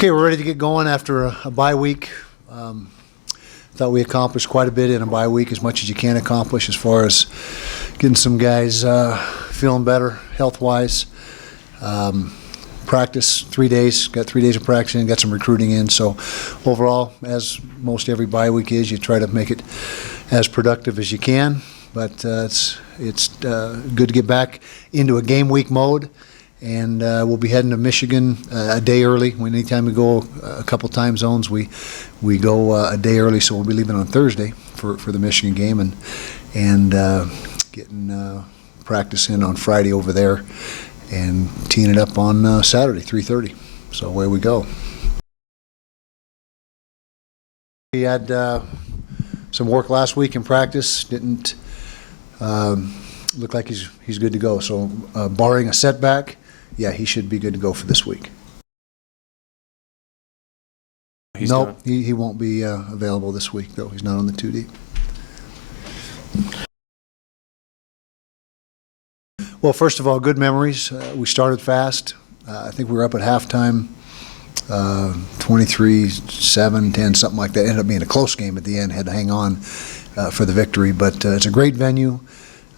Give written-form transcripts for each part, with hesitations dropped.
Okay, we're ready to get going after a bye week. Thought we accomplished quite a bit in a bye week, as much as you can accomplish as far as getting some guys feeling better health-wise. Practice 3 days, got 3 days of practice in, got some recruiting in. So overall, as most every bye week is, you try to make it as productive as you can. But it's good to get back into a game week mode. And we'll be heading to Michigan a day early. Anytime we go a couple time zones, we go a day early. So we'll be leaving on Thursday for the Michigan game and getting practice in on Friday over there and teeing it up on Saturday, 3:30. So away we go. He had some work last week in practice. Didn't look like he's good to go. So barring a setback, yeah, he should be good to go for this week. Nope, he won't be available this week, though. He's not on the 2D. Well, first of all, good memories. We started fast. I think we were up at halftime, 23-7, 10, something like that. Ended up being a close game at the end. Had to hang on for the victory. But it's a great venue.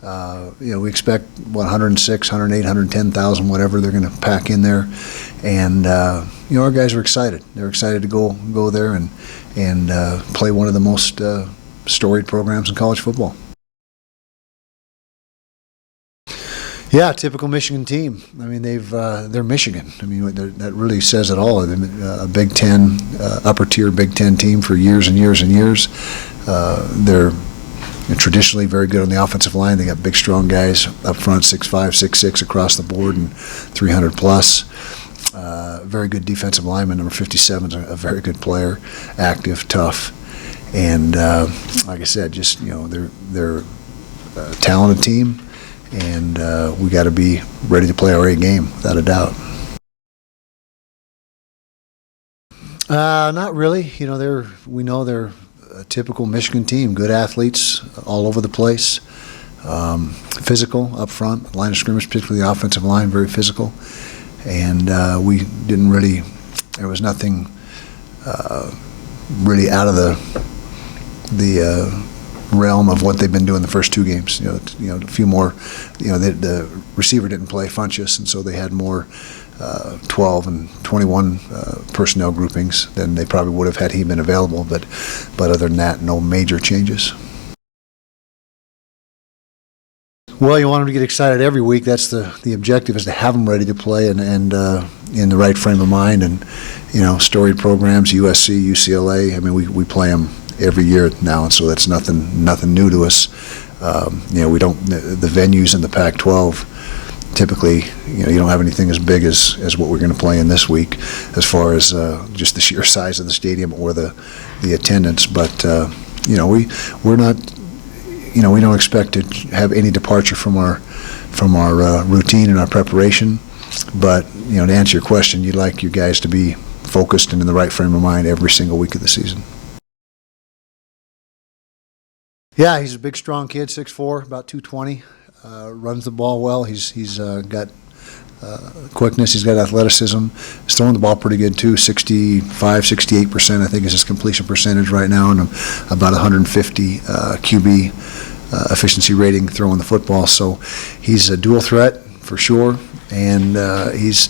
We expect 106, 108, 110,000, whatever they're going to pack in there, and our guys are excited. They're excited to go there and play one of the most storied programs in college football. Yeah, typical Michigan team. I mean, they're Michigan. I mean, that really says it all. A Big Ten, upper tier Big Ten team for years and years and years. They're traditionally very good on the offensive line. They got big, strong guys up front, 6'5", 6'6", across the board, and 300 plus. Very good defensive lineman. Number 57 is a very good player, active, tough, and like I said, just they're a talented team, and we got to be ready to play our A game without a doubt. Not really. We know they're a typical Michigan team, good athletes all over the place, physical up front, line of scrimmage, particularly the offensive line, very physical, and we didn't really, there was nothing really out of the realm of what they've been doing the first two games. A few more, the receiver didn't play, Funchess, and so they had more 12 and 21 personnel groupings than they probably would have had he been available, but other than that, no major changes. Well, you want them to get excited every week. That's the objective, is to have them ready to play and in the right frame of mind. And storied programs, USC, UCLA. I mean, we play them every year now, and so that's nothing new to us. We don't, the venues in the Pac-12. Typically, you don't have anything as big as what we're going to play in this week, as far as just the sheer size of the stadium or the attendance. But we're not, we don't expect to have any departure from our routine and our preparation. But to answer your question, you'd like your guys to be focused and in the right frame of mind every single week of the season. Yeah, he's a big, strong kid, 6'4", about 220. Runs the ball well. He's got quickness. He's got athleticism. He's throwing the ball pretty good too. 68%, I think, is his completion percentage right now, and about 150 QB efficiency rating throwing the football. So he's a dual threat for sure, and he's.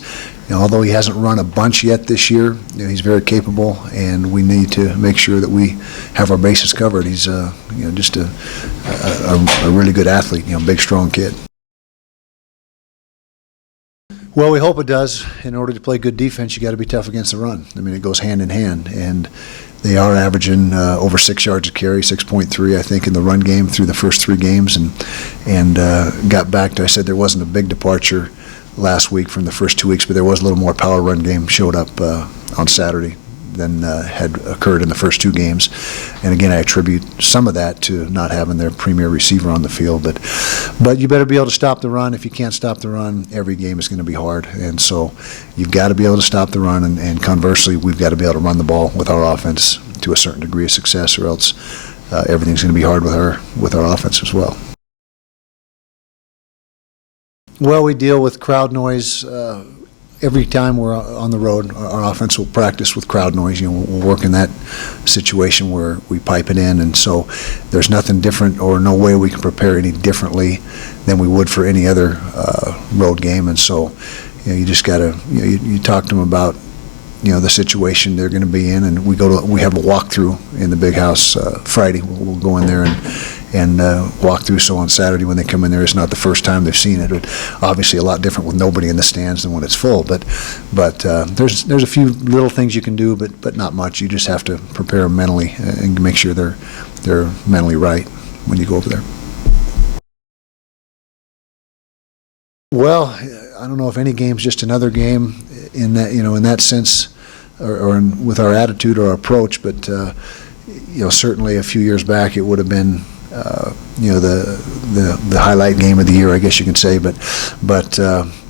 Although he hasn't run a bunch yet this year, he's very capable, and we need to make sure that we have our bases covered. He's just a really good athlete, big, strong kid. Well, we hope it does. In order to play good defense, you got to be tough against the run. I mean, it goes hand in hand, and they are averaging over 6 yards a carry, 6.3, I think, in the run game through the first 3 games, and got back to, I said there wasn't a big departure last week from the first 2 weeks, but there was a little more power run game showed up on Saturday than had occurred in the first 2 games. And again, I attribute some of that to not having their premier receiver on the field. But you better be able to stop the run. If you can't stop the run, every game is going to be hard. And so you've got to be able to stop the run, and conversely, we've got to be able to run the ball with our offense to a certain degree of success, or else everything's going to be hard with our offense as well. Well, we deal with crowd noise every time we're on the road, our offense will practice with crowd noise. We'll work in that situation where we pipe it in, and so there's nothing different or no way we can prepare any differently than we would for any other road game. And so, you just got to, you talk to them about, the situation they're going to be in, and we have a walkthrough in the big house Friday. We'll go in there and walk through. So on Saturday when they come in there, it's not the first time they've seen it. But obviously a lot different with nobody in the stands than when it's full. But there's a few little things you can do, but not much. You just have to prepare them mentally and make sure they're mentally right when you go over there. Well, I don't know if any game's just another game in that, in that sense, or with our attitude or our approach. But certainly a few years back it would have been the highlight game of the year, I guess you can say. But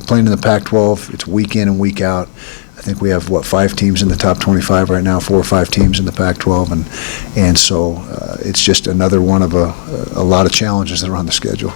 playing in the Pac-12, it's week in and week out. I think we have 5 teams in the top 25 right now, 4 or 5 teams in the Pac-12, and so it's just another one of a lot of challenges that are on the schedule.